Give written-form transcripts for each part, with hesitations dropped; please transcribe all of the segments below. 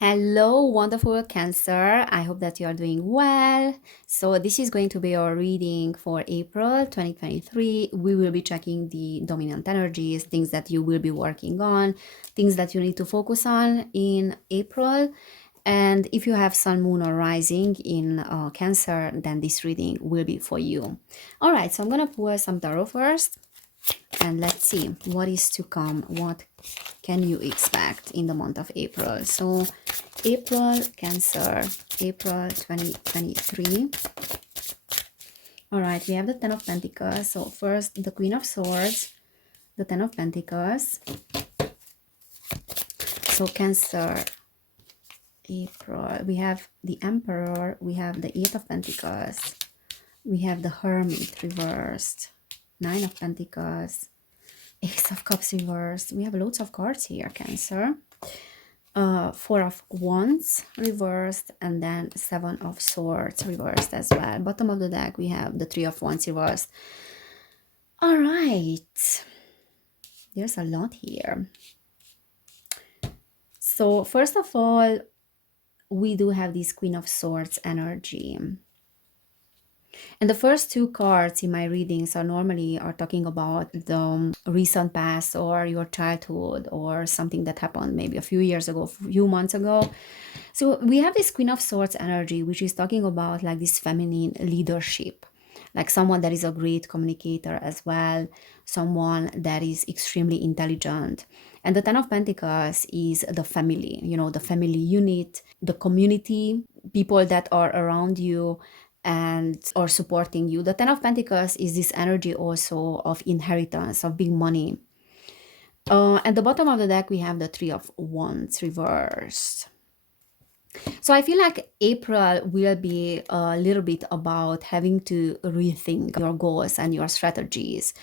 Hello, wonderful Cancer. I hope that you are doing well. So, this is going to be our reading for April 2023. We will be checking the dominant energies, things that you will be working on, things that you need to focus on in April. And if you have Sun, Moon, or Rising in Cancer, then this reading will be for you. All right, so I'm going to pull some tarot first and let's see what is to come. What can you expect in the month of April? So April, Cancer, April 2023. All right, we have the Ten of Pentacles. So first the Queen of Swords, the Ten of Pentacles. So Cancer, April, we have the Emperor, we have the Eight of Pentacles, we have the Hermit reversed, Nine of Pentacles, Ace of Cups reversed. We have loads of cards here, Cancer. Four of Wands reversed, and then Seven of Swords reversed as well. Bottom of the deck, we have the Three of Wands reversed. All right, there's a lot here. So first of all, we do have this Queen of Swords energy. And the first two cards in my readings are talking about the recent past or your childhood or something that happened maybe a few years ago, a few months ago. So we have this Queen of Swords energy, which is talking about like this feminine leadership, like someone that is a great communicator as well, someone that is extremely intelligent. And the Ten of Pentacles is the family, the family unit, the community, people that are around you and are supporting you. The Ten of Pentacles is this energy also of inheritance, of big money. At the bottom of the deck, we have the Three of Wands reversed. So I feel like April will be a little bit about having to rethink your goals and your strategies.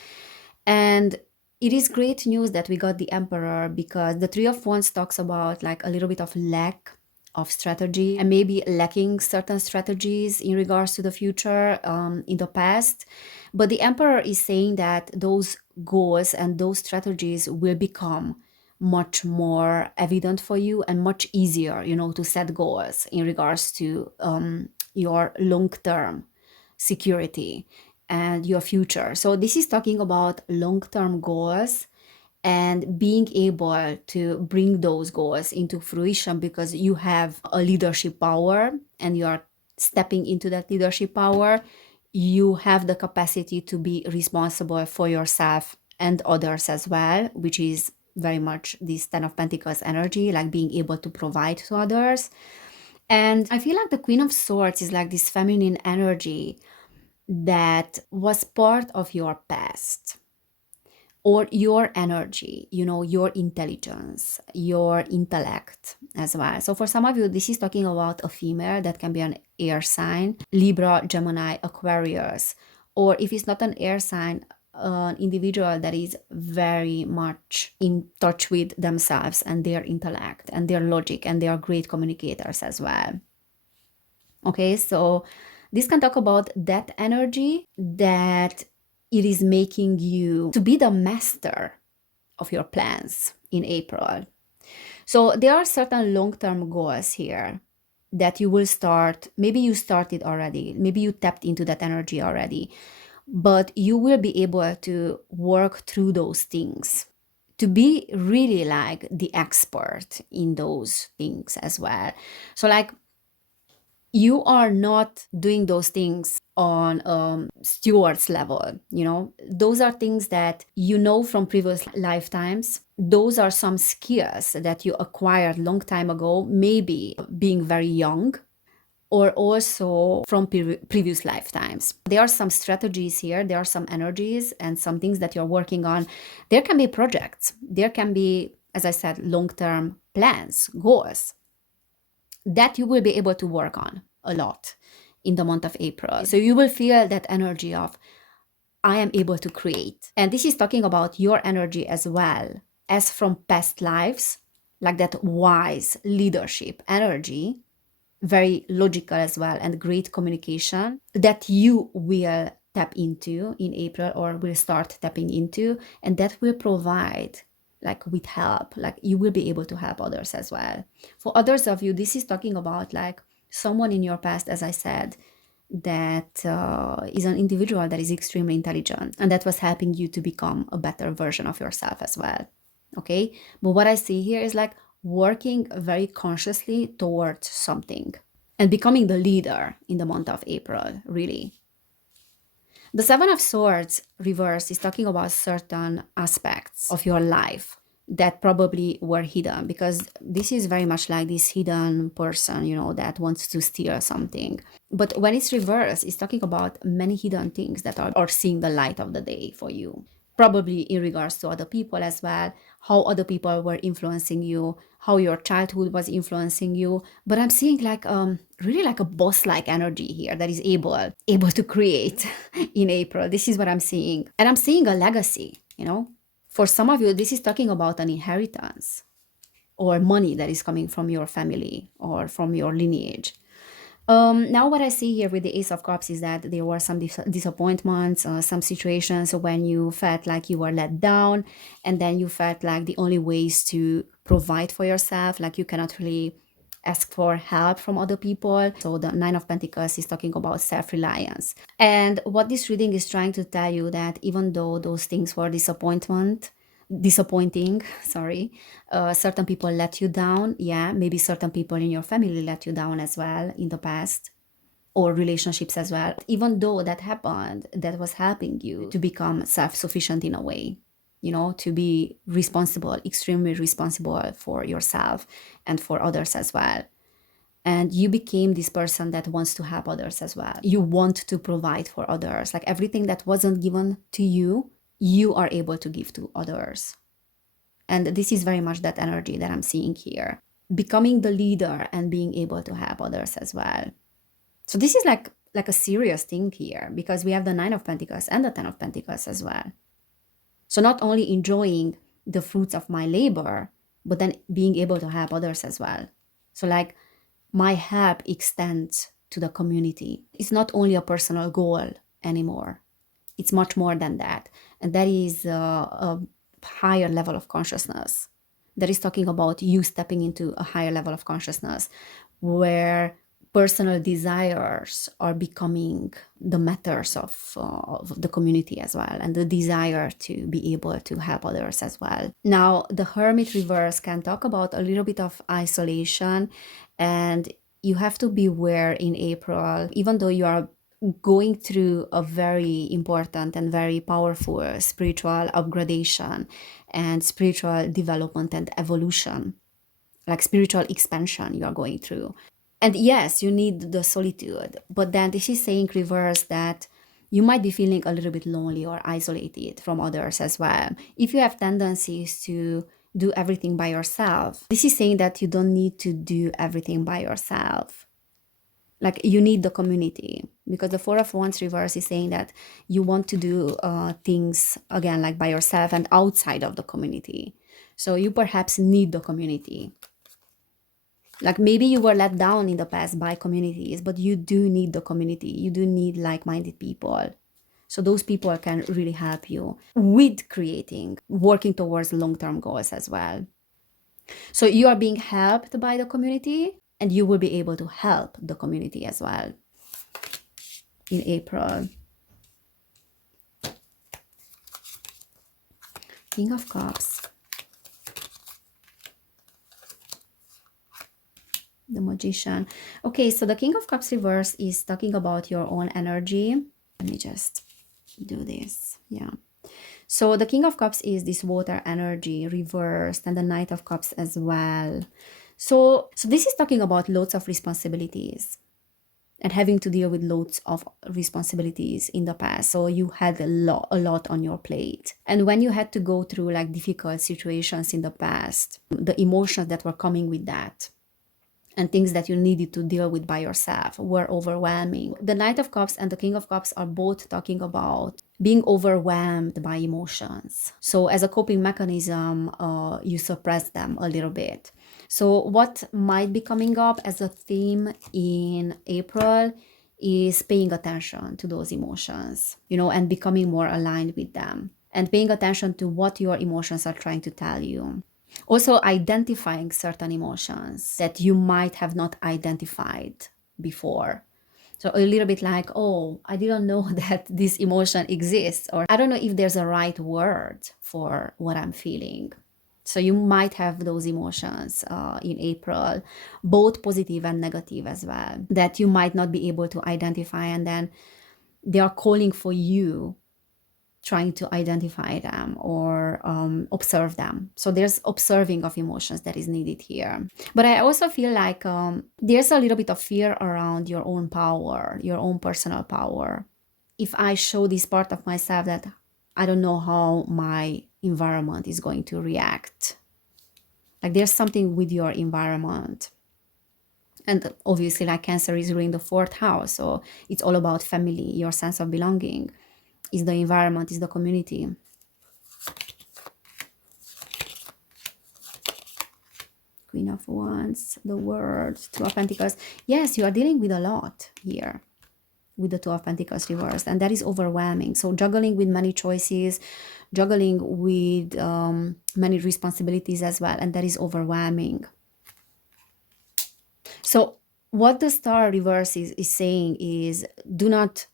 And it is great news that we got the Emperor, because the Three of Wands talks about like a little bit of lack of strategy and maybe lacking certain strategies in regards to the future in the past. But the Emperor is saying that those goals and those strategies will become much more evident for you and much easier, to set goals in regards to your long-term security and your future. So this is talking about long-term goals and being able to bring those goals into fruition because you have a leadership power and you are stepping into that leadership power. You have the capacity to be responsible for yourself and others as well, which is very much this Ten of Pentacles energy, like being able to provide to others. And I feel like the Queen of Swords is like this feminine energy that was part of your past or your energy, your intelligence, your intellect as well. So for some of you, this is talking about a female that can be an air sign, Libra, Gemini, Aquarius, or if it's not an air sign, an individual that is very much in touch with themselves and their intellect and their logic, and they are great communicators as well. Okay, so this can talk about that energy that it is making you to be the master of your plans in April. So there are certain long-term goals here that you will start. Maybe you started already, maybe you tapped into that energy already, but you will be able to work through those things to be really like the expert in those things as well. So like you are not doing those things on steward's level. Those are things that from previous lifetimes. Those are some skills that you acquired long time ago, maybe being very young, or also from previous lifetimes. There are some strategies here, there are some energies and some things that you're working on. There can be projects, there can be, as I said, long-term plans, goals that you will be able to work on a lot in the month of April. So you will feel that energy of, I am able to create. And this is talking about your energy as well as from past lives, like that wise leadership energy, very logical as well, and great communication that you will tap into in April or will start tapping into. And that will provide like with help, like you will be able to help others as well. For others of you, this is talking about like someone in your past, as I said, that is an individual that is extremely intelligent and that was helping you to become a better version of yourself as well. Okay. But what I see here is like working very consciously towards something and becoming the leader in the month of April, really. The Seven of Swords reverse is talking about certain aspects of your life that probably were hidden, because this is very much like this hidden person, that wants to steal something. But when it's reversed, it's talking about many hidden things that are seeing the light of the day for you. Probably in regards to other people as well, how other people were influencing you, how your childhood was influencing you. But I'm seeing like really like a boss-like energy here that is able to create in April. This is what I'm seeing. And I'm seeing a legacy. For some of you, this is talking about an inheritance or money that is coming from your family or from your lineage. Now, what I see here with the Ace of Cups is that there were some disappointments, some situations when you felt like you were let down, and then you felt like the only ways to provide for yourself, like you cannot really ask for help from other people. So the Nine of Pentacles is talking about self-reliance. And what this reading is trying to tell you, that even though those things were disappointing, sorry, certain people let you down. Yeah, maybe certain people in your family let you down as well in the past, or relationships as well. Even though that happened, that was helping you to become self-sufficient in a way, to be responsible, extremely responsible for yourself and for others as well. And you became this person that wants to help others as well. You want to provide for others. Like everything that wasn't given to you, you are able to give to others. And this is very much that energy that I'm seeing here. Becoming the leader and being able to help others as well. So this is like a serious thing here, because we have the Nine of Pentacles and the Ten of Pentacles as well. So not only enjoying the fruits of my labor, but then being able to help others as well. So like my help extends to the community. It's not only a personal goal anymore. It's much more than that. And that is a higher level of consciousness. That is talking about you stepping into a higher level of consciousness where personal desires are becoming the matters of the community as well, and the desire to be able to help others as well. Now, the Hermit reverse can talk about a little bit of isolation, and you have to beware in April, even though you are going through a very important and very powerful spiritual upgradation and spiritual development and evolution, like spiritual expansion you are going through. And yes, you need the solitude, but then this is saying reverse that you might be feeling a little bit lonely or isolated from others as well. If you have tendencies to do everything by yourself, this is saying that you don't need to do everything by yourself. Like you need the community, because the Four of Wands reverse is saying that you want to do things again like by yourself and outside of the community. So you perhaps need the community. Like maybe you were let down in the past by communities, but you do need the community. You do need like-minded people. So those people can really help you with working towards long-term goals as well. So you are being helped by the community, and you will be able to help the community as well in April. King of Cups. The Magician. Okay, so the King of Cups reverse is talking about your own energy. Let me just do this. Yeah. So the King of Cups is this water energy reversed, and the Knight of Cups as well. So this is talking about loads of responsibilities and having to deal with loads of responsibilities in the past. So you had a lot on your plate. And when you had to go through like difficult situations in the past, the emotions that were coming with that and things that you needed to deal with by yourself were overwhelming. The Knight of Cups and the King of Cups are both talking about being overwhelmed by emotions. So as a coping mechanism, you suppress them a little bit. So what might be coming up as a theme in April is paying attention to those emotions, and becoming more aligned with them. and paying attention to what your emotions are trying to tell you. Also, identifying certain emotions that you might have not identified before. So, a little bit like, oh, I didn't know that this emotion exists, or I don't know if there's a right word for what I'm feeling. So, you might have those emotions in April, both positive and negative as well, that you might not be able to identify, and then they are calling for you trying to identify them or observe them. So there's observing of emotions that is needed here. But I also feel like there's a little bit of fear around your own power, your own personal power. If I show this part of myself that I don't know how my environment is going to react. Like there's something with your environment. And obviously, like Cancer is ruling the fourth house. So it's all about family, your sense of belonging, is the environment, is the community. Queen of Wands, the World, Two of Pentacles. Yes, you are dealing with a lot here with the Two of Pentacles reversed, and that is overwhelming. So juggling with many choices, juggling with many responsibilities as well, and that is overwhelming. So what the Star reverse is saying is do not,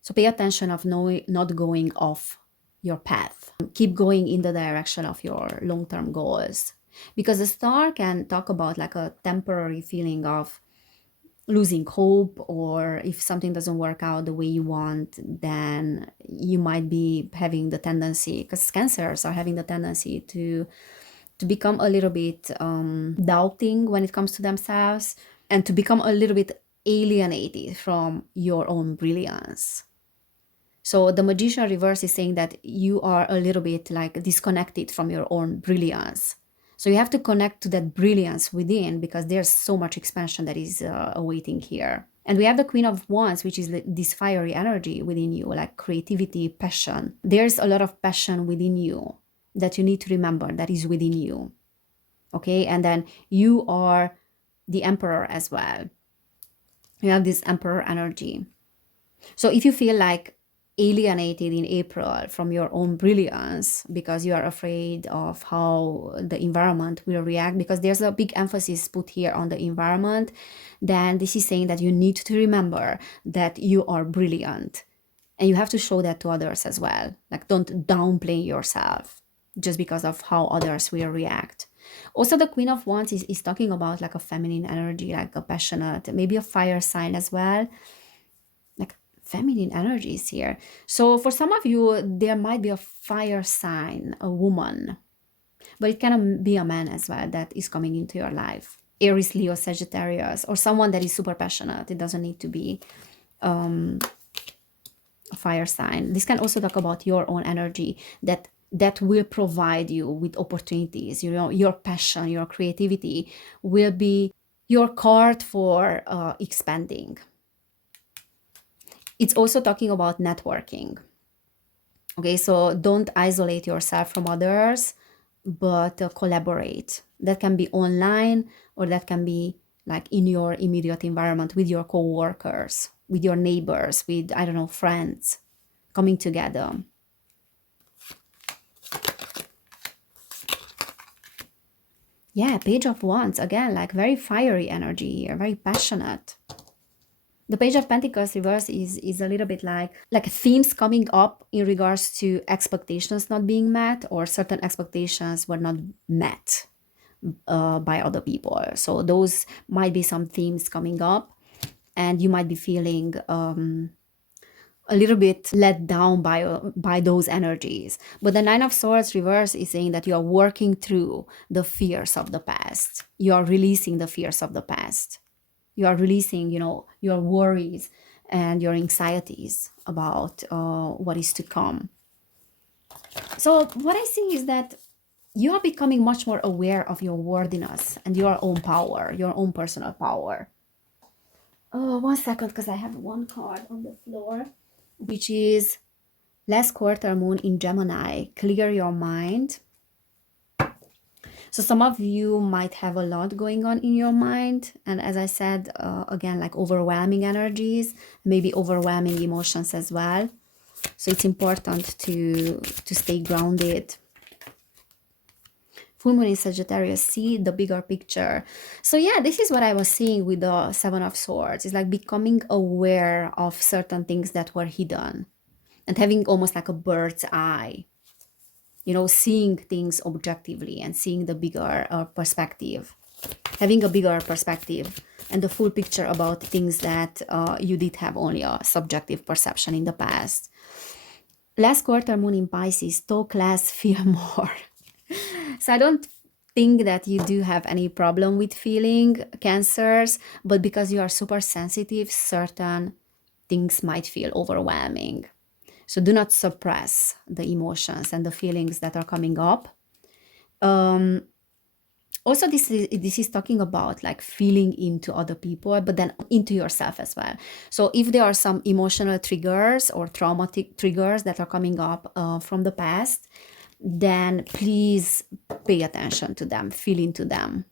so pay attention of not going off your path. Keep going in the direction of your long-term goals. Because the Star can talk about like a temporary feeling of losing hope, or if something doesn't work out the way you want, then you might be having the tendency, because Cancers are having the tendency to become a little bit doubting when it comes to themselves, and to become a little bit alienated from your own brilliance. So the Magician reverse is saying that you are a little bit like disconnected from your own brilliance. So you have to connect to that brilliance within, because there's so much expansion that is awaiting here. And we have the Queen of Wands, which is this fiery energy within you, like creativity, passion. There's a lot of passion within you that you need to remember that is within you. Okay, and then you are the Emperor as well. You have this Emperor energy. So if you feel like alienated in April from your own brilliance because you are afraid of how the environment will react, because there's a big emphasis put here on the environment, then this is saying that you need to remember that you are brilliant, and you have to show that to others as well. Like, don't downplay yourself just because of how others will react. Also, the Queen of Wands is talking about like a feminine energy, like a passionate, maybe a fire sign as well, like feminine energies here. So for some of you, there might be a fire sign, a woman, but it can be a man as well that is coming into your life. Aries, Leo, Sagittarius, or someone that is super passionate. It doesn't need to be a fire sign. This can also talk about your own energy that will provide you with opportunities. You know, your passion, your creativity will be your card for expanding. It's also talking about networking. Okay, so don't isolate yourself from others, but collaborate. That can be online, or that can be like in your immediate environment with your co-workers, with your neighbors, with, I don't know, friends, coming together. Yeah, Page of Wands, again, like very fiery energy here, very passionate. The Page of Pentacles reverse is a little bit like themes coming up in regards to expectations not being met, or certain expectations were not met by other people. So those might be some themes coming up, and you might be feeling a little bit let down by those energies. But the Nine of Swords reverse is saying that you are working through the fears of the past. You are releasing the fears of the past. You are releasing, you know, your worries and your anxieties about what is to come. So what I see is that you are becoming much more aware of your worthiness and your own power, your own personal power. Oh, 1 second, because I have one card on the floor, which is last quarter moon in Gemini. Clear your mind. So some of you might have a lot going on in your mind. And as I said, again, like overwhelming energies, maybe overwhelming emotions as well. So it's important to stay grounded. Full moon in Sagittarius, see the bigger picture. So yeah, this is what I was seeing with the Seven of Swords. It's like becoming aware of certain things that were hidden and having almost like a bird's eye, seeing things objectively and seeing the bigger perspective, having a bigger perspective and the full picture about things that you did have only a subjective perception in the past. Last quarter moon in Pisces, talk less, feel more. So I don't think that you do have any problem with feeling cancers, but because you are super sensitive, certain things might feel overwhelming. So do not suppress the emotions and the feelings that are coming up. Also, this is talking about like feeling into other people, but then into yourself as well. So if there are some emotional triggers or traumatic triggers that are coming up from the past, then please pay attention to them, feel into them.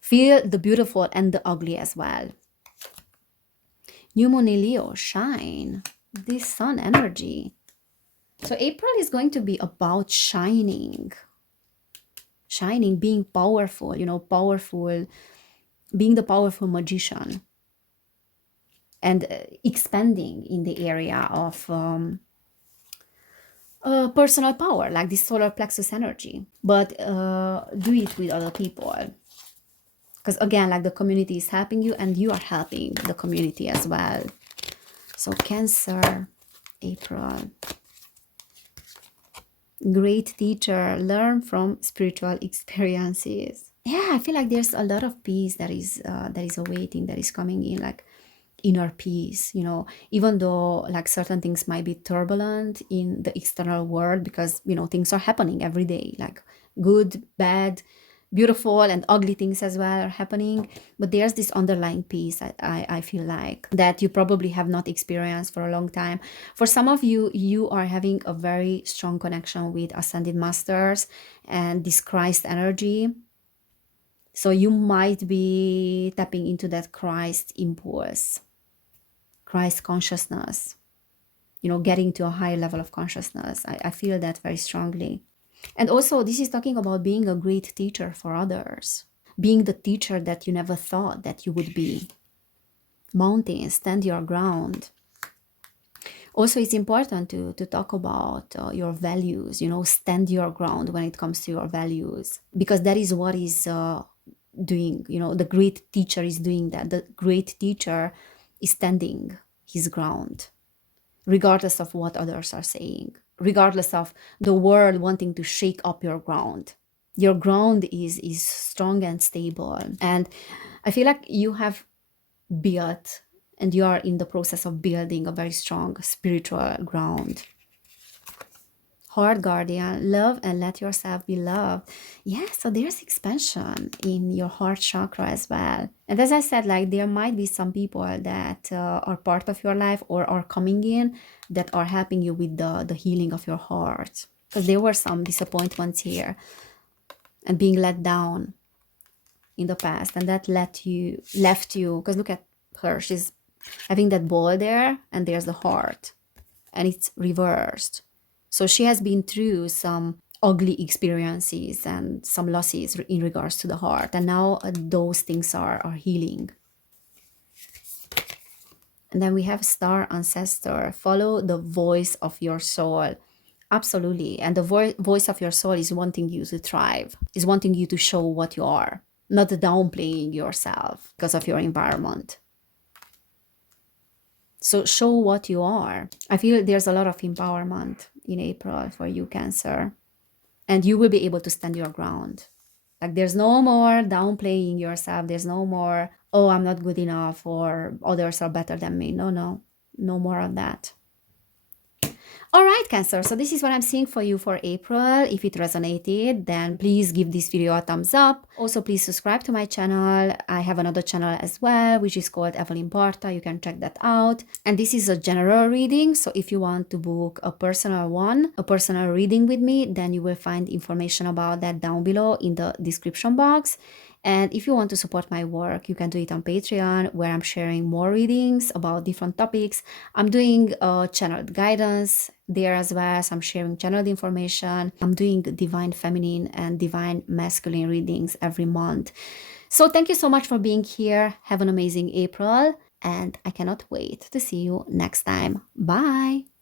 Feel the beautiful and the ugly as well. New moon in Leo, shine. This sun energy. So April is going to be about shining, being powerful, powerful, being the powerful magician, and expanding in the area of personal power, like this solar plexus energy, but do it with other people. Because again, like the community is helping you and you are helping the community as well. So Cancer, April. Great teacher, learn from spiritual experiences. Yeah, I feel like there's a lot of peace that is awaiting, that is coming in, like inner peace, even though like certain things might be turbulent in the external world, because things are happening every day, like good, bad, beautiful and ugly things as well are happening, but there's this underlying peace I feel like that you probably have not experienced for a long time. For some of you, you are having a very strong connection with ascended masters and this Christ energy. So you might be tapping into that Christ impulse, Christ consciousness, getting to a higher level of consciousness. I feel that very strongly. And also, this is talking about being a great teacher for others, being the teacher that you never thought that you would be. Mountain, stand your ground. Also, it's important to talk about your values, stand your ground when it comes to your values, because that is what is doing, the great teacher is doing that. The great teacher is standing his ground, regardless of what others are saying, regardless of the world wanting to shake up your ground. Your ground is strong and stable. And I feel like you have built and you are in the process of building a very strong spiritual ground. Heart guardian, love and let yourself be loved. Yeah, so there's expansion in your heart chakra as well. And as I said, like there might be some people that are part of your life or are coming in that are helping you with the healing of your heart. Because there were some disappointments here and being let down in the past, and that left you, because look at her, she's having that ball there and there's the heart and it's reversed. So she has been through some ugly experiences and some losses in regards to the heart, and now those things are healing. And then we have star ancestor, follow the voice of your soul. Absolutely. And the voice of your soul is wanting you to thrive, is wanting you to show what you are, not downplaying yourself because of your environment. So show what you are. I feel there's a lot of empowerment in April for you, Cancer. And you will be able to stand your ground. Like there's no more downplaying yourself. There's no more, oh, I'm not good enough or others are better than me. No more of that. All right, Cancer, so this is what I'm seeing for you for April. If it resonated, then please give this video a thumbs up. Also, please subscribe to my channel. I have another channel as well, which is called Evelin Barta. You can check that out. And this is a general reading. So if you want to book a personal reading with me, then you will find information about that down below in the description box. And if you want to support my work, you can do it on Patreon, where I'm sharing more readings about different topics. I'm doing channeled guidance there as well. So I'm sharing channeled information. I'm doing divine feminine and divine masculine readings every month. So thank you so much for being here. Have an amazing April. And I cannot wait to see you next time. Bye.